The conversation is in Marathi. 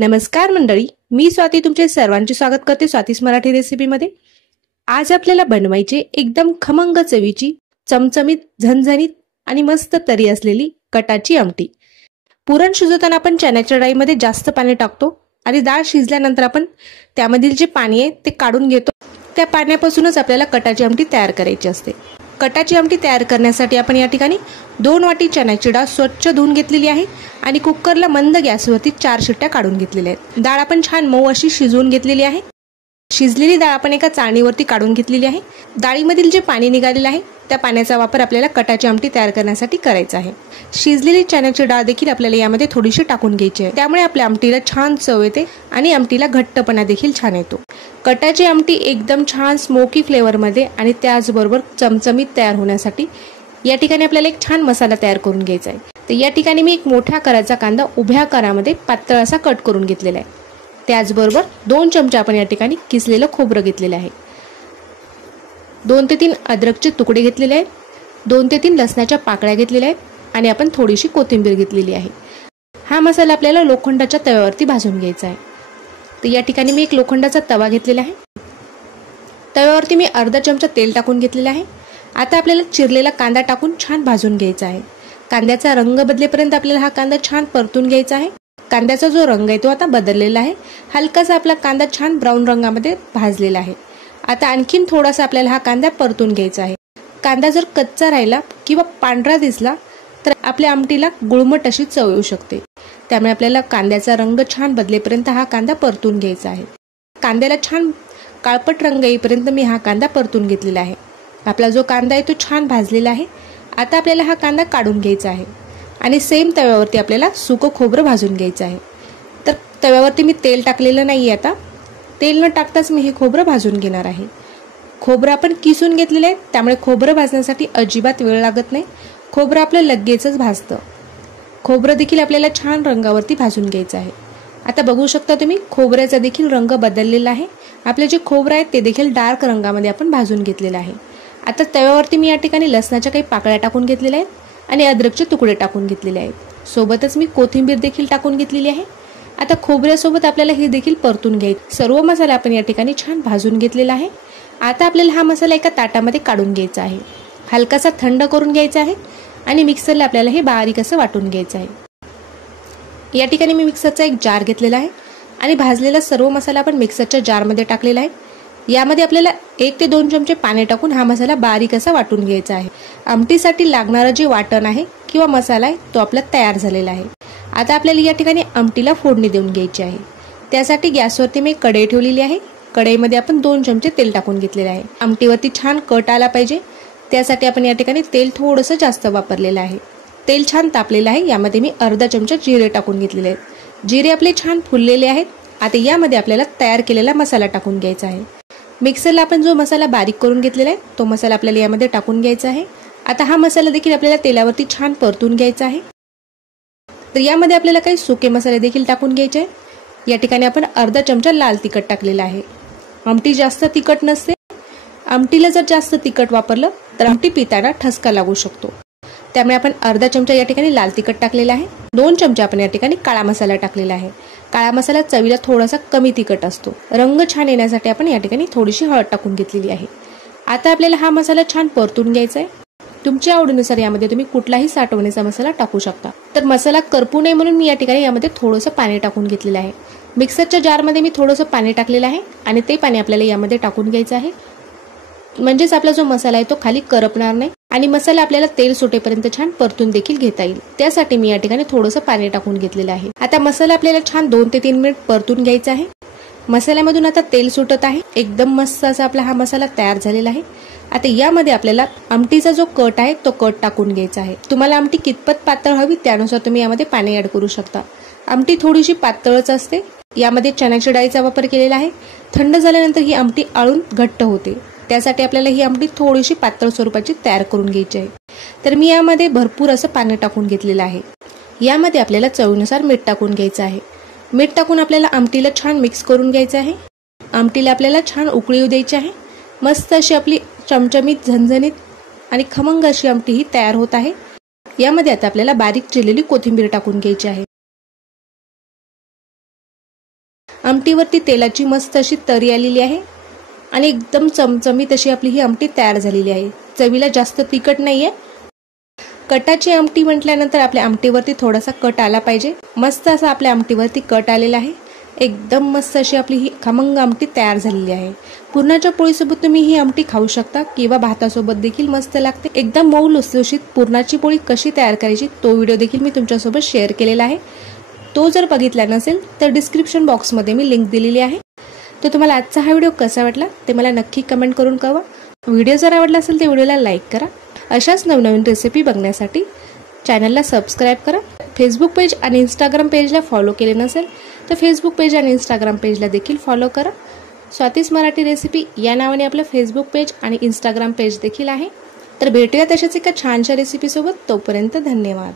नमस्कार मंडळी, मी स्वाती तुमचे सर्वांचे स्वागत करते स्वातीस मराठी रेसिपीमध्ये। आज आपल्याला बनवायची एकदम खमंग चवीची, चमचमीत, झणझणीत आणि मस्त तरी असलेली कटाची आमटी। पुरण शिजवताना आपण चण्याच्या डाळीमध्ये जास्त पाणी टाकतो आणि डाळ शिजल्यानंतर आपण त्यामधील जे पाणी आहे ते काढून घेतो। त्या पाण्यापासूनच आपल्याला कटाची आमटी तयार करायची असते। कटाची आमटी तयार करण्यासाठी आपण या ठिकाणी 2 वाटी चण्याची डाळ स्वच्छ धुवून घेतलेली आहे आणि कुकरला मंद गॅसवरती 4 शिट्ट्या काढून घेतलेल्या आहेत। डाळ आपण छान मऊ अशी शिजवून घेतलेली आहे। शिजलेली डाळ आपण एका चाळणीवरती काढून घेतलेली आहे। डाळीमधील जे पाणी निघालेले आहे त्या पाण्याचा वापर आपल्याला कटाची आमटी तयार करण्यासाठी करायचा आहे। शिजलेली चण्याची डाळ देखील आपल्याला यामध्ये थोडीशी टाकून घ्यायची आहे, त्यामुळे आपल्या आमटीला छान चव येते आणि आमटीला घट्टपणा देखील छान येतो। कटाची आमटी एकदम छान स्मोकी फ्लेवरमध्ये आणि त्याचबरोबर चमचमीत तयार होण्यासाठी या ठिकाणी आपल्याला एक छान मसाला तयार करून घ्यायचा आहे। तर या ठिकाणी मी एक मोठ्या आकाराचा कांदा उभ्या आकारामध्ये पातळ असा कट करून घेतलेला आहे। त्याचबरोबर 2 चमचे आपण या ठिकाणी किसलेलं खोबरं घेतलेलं आहे। 2 ते 3 अद्रकचे तुकडे घेतलेले आहेत। 2 ते 3 लसणाच्या पाकळ्या घेतलेल्या आहेत आणि आपण थोडीशी कोथिंबीर घेतलेली आहे। हा मसाला आपल्याला लोखंडाच्या तव्यावरती भाजून घ्यायचा आहे। तर या ठिकाणी मी एक लोखंडाचा तवा घेतलेला आहे। तव्यावरती मी अर्धा चमचा तेल टाकून घेतलेला आहे। आता आपल्याला चिरलेला कांदा टाकून छान भाजून घ्यायचा आहे। कांद्याचा रंग बदलेपर्यंत आपल्याला हा कांदा छान परतून घ्यायचा आहे। कांद्याचा जो रंग आहे तो आता बदललेला आहे। हलकासा आपला कांदा छान ब्राऊन रंगामध्ये भाजलेला आहे। आता आणखीन थोडासा आपल्याला हा कांदा परतून घ्यायचा आहे। कांदा जर कच्चा राहिला किंवा पांढरा दिसला तर आपल्या आमटीला गुळमट अशी चव येऊ शकते। त्यामुळे आपल्याला कांद्याचा रंग छान बदलेपर्यंत हा कांदा परतून घ्यायचा आहे। कांद्याला छान काळपट रंग येईपर्यंत मी हा कांदा परतून घेतलेला आहे। आपला जो कांदा आहे तो छान भाजलेला आहे। आता आपल्याला हा कांदा काढून घ्यायचा आहे आणि सेम तव्यावरती आपल्याला सुकं खोबरं भाजून घ्यायचं आहे। तर तव्यावरती मी तेल टाकलेलं नाही, आता तेल न टाकताच मी हे खोबरं भाजून घेणार आहे। खोबरं आपण किसून घेतलेलं आहे, त्यामुळे खोबरं भाजण्यासाठी अजिबात वेळ लागत नाही। खोबरं आपलं लगेचच भाजतं। खोबरं देखील आपल्याला छान रंगावरती भाजून घ्यायचं आहे। आता बघू शकता तुम्ही खोबऱ्याचा देखील रंग बदललेला आहे। आपले जे खोबरं आहे ते देखील डार्क रंगामध्ये आपण भाजून घेतलेलं आहे। आता तव्यावरती मी या ठिकाणी लसणाच्या काही पाकळ्या टाकून घेतलेल्या आहेत आणि अद्रकचे तुकडे टाकून घेतलेले आहेत। सोबतच मी कोथिंबीर देखील टाकून घेतलेली आहे। आता खोबऱ्यासोबत आपल्याला हे देखील परतून घ्यायचं। सर्व मसाला आपण या ठिकाणी छान भाजून घेतलेला आहे। आता आपल्याला हा मसाला एका ताटामध्ये काढून घ्यायचा आहे। हलकासा थंड करून घ्यायचा आहे आणि मिक्सरला आपल्याला हे बारीक असं वाटून घ्यायचं आहे। या ठिकाणी मी मिक्सरचा एक जार घेतलेला आहे आणि भाजलेला सर्व मसाला आपण मिक्सरच्या जारमध्ये टाकलेला आहे। यामध्ये आपल्याला 1 ते 2 चमचे पाणी टाकून हा मसाला बारीक असा वाटून घ्यायचा आहे। आमटीसाठी लागणारं जे वाटण आहे किंवा मसाला आहे तो आपला तयार झालेला आहे। आता आपल्याला या ठिकाणी आमटीला फोडणी देऊन घ्यायची आहे। त्यासाठी गॅसवरती मी कढई ठेवलेली आहे। कढईमध्ये आपण 2 चमचे तेल टाकून घेतलेले आहे। आमटीवरती छान कट आला पाहिजे, त्यासाठी आपण या ठिकाणी तेल थोडंसं जास्त वापरलेलं आहे। तेल छान तापलेलं आहे। यामध्ये मी अर्धा चमचा जिरे टाकून घेतलेले आहेत। जिरे आपले छान फुललेले आहेत। आता यामध्ये आपल्याला तयार केलेला मसाला टाकून घ्यायचा आहे। मिक्सरला आपण जो मसाला बारीक करून घेतलेला आहे तो मसाला आपल्याला यामध्ये टाकून घ्यायचा आहे। आता हा मसाला देखील आपल्याला तेलावरती छान परतून घ्यायचा आहे। तर यामध्ये आपल्याला काही सुके मसाले देखील टाकून घ्यायचे आहे। या ठिकाणी आपण अर्धा चमचा लाल तिखट टाकलेला आहे। आमटी जास्त तिखट नसते। आमटीला जर जास्त तिखट वापरलं तर आमटी पिताना ठसका लागू शकतो, त्यामुळे आपण अर्धा चमचा या ठिकाणी लाल तिखट टाकलेला आहे। 2 चमचे आपण या ठिकाणी काळा मसाला टाकलेला आहे। काळा मसाला चवीला थोडासा कमी तिखट असतो। रंग छान येण्यासाठी आपण या ठिकाणी थोडीशी हळद टाकून घेतलेली आहे। आता आपल्याला हा मसाला छान परतून घ्यायचा आहे। तुमच्या आवडीनुसार यामध्ये तुम्ही कुठलाही साठवणीचा मसाला टाकू शकता। तर मसाला करपू नये म्हणून मी या ठिकाणी यामध्ये थोडंसं पाणी टाकून घेतलेलं आहे। मिक्सरच्या जारमध्ये मी थोडंसं पाणी टाकलेलं आहे आणि ते पाणी आपल्याला यामध्ये टाकून घ्यायचं आहे, म्हणजेच आपला जो मसाला आहे तो खाली करपणार नाही आणि मसाला आपल्याला तेल सुटेपर्यंत छान परतून देखील घेता येईल। त्यासाठी मी या ठिकाणी थोडंसं पाणी टाकून घेतलेलं आहे। आता मसाला आपल्याला छान 2 ते 3 मिनिट परतून घ्यायचा आहे। मसाल्यामधून आता तेल सुटत आहे। एकदम मस्त असा आपला हा मसाला तयार झालेला आहे। आता यामध्ये आपल्याला आमटीचा जो कट आहे तो कट टाकून घ्यायचा आहे। तुम्हाला आमटी कितपत पातळ हवी त्यानुसार तुम्ही यामध्ये पाणी ऍड करू शकता। आमटी थोडीशी पातळच असते। यामध्ये चण्याच्या डाळीचा वापर केलेला आहे। थंड झाल्यानंतर ही आमटी आळून घट्ट होते, त्यासाठी आपल्याला ही आमटी थोडीशी पातळ स्वरूपाची तयार करून घ्यायची आहे। तर मी यामध्ये भरपूर असं पाणी टाकून घेतलेलं आहे। यामध्ये आपल्याला चवीनुसार मीठ टाकून घ्यायचं आहे। मीठ टाकून आपल्याला आमटीला छान मिक्स करून घ्यायचं आहे। आमटीला आपल्याला छान उकळी येऊ द्यायची आहे। मस्त अशी आपली चमचमीत, झणझणीत आणि खमंग अशी आमटी ही तयार होत आहे। यामध्ये आता आपल्याला बारीक चिरलेली कोथिंबीर टाकून घ्यायची आहे। आमटीवरती तेलाची मस्त अशी तरी आलेली आहे आणि एकदम चमचमीत अशी आपली ही आमटी तयार झालेली आहे। चवीला जास्त तिखट नाहीये। कटाची आमटी म्हटल्यानंतर आपल्या आमटीवरती थोडासा कट आला पाहिजे। मस्त असा आपल्या आमटीवरती कट आलेला आहे। एकदम मस्त अशी आपली ही खमंग आमटी तयार झालेली आहे। पुरणाच्या पोळीसोबत तुम्ही ही आमटी खाऊ शकता किंवा भातासोबत देखील मस्त लागते। एकदम मऊ लुसलुशीत पुरणाची पोळी कशी तयार करायची तो व्हिडिओ देखील मी तुमच्यासोबत शेअर केलेला आहे। तो जर बघितला नसेल तर डिस्क्रिप्शन बॉक्समध्ये मी लिंक दिलेली आहे। तर तुम्हाला आजचा हा व्हिडिओ कसा वाटला ते मला नक्की कमेंट करून कळवा। व्हिडिओ जर आवडला असेल तर व्हिडिओला लाईक करा। अशाच नवनवीन रेसिपी बघण्यासाठी चॅनलला सबस्क्राईब करा। फेसबुक पेज आणि इंस्टाग्राम पेजला फॉलो केले नसेल तर फेसबुक पेज आणि इंस्टाग्राम पेजला देखील फॉलो करा। स्वातीस मराठी रेसिपी या नावाने आपलं फेसबुक पेज आणि इंस्टाग्राम पेज देखील आहे। तर भेटूया तशाच एका छानशा रेसिपीसोबत। तोपर्यंत धन्यवाद।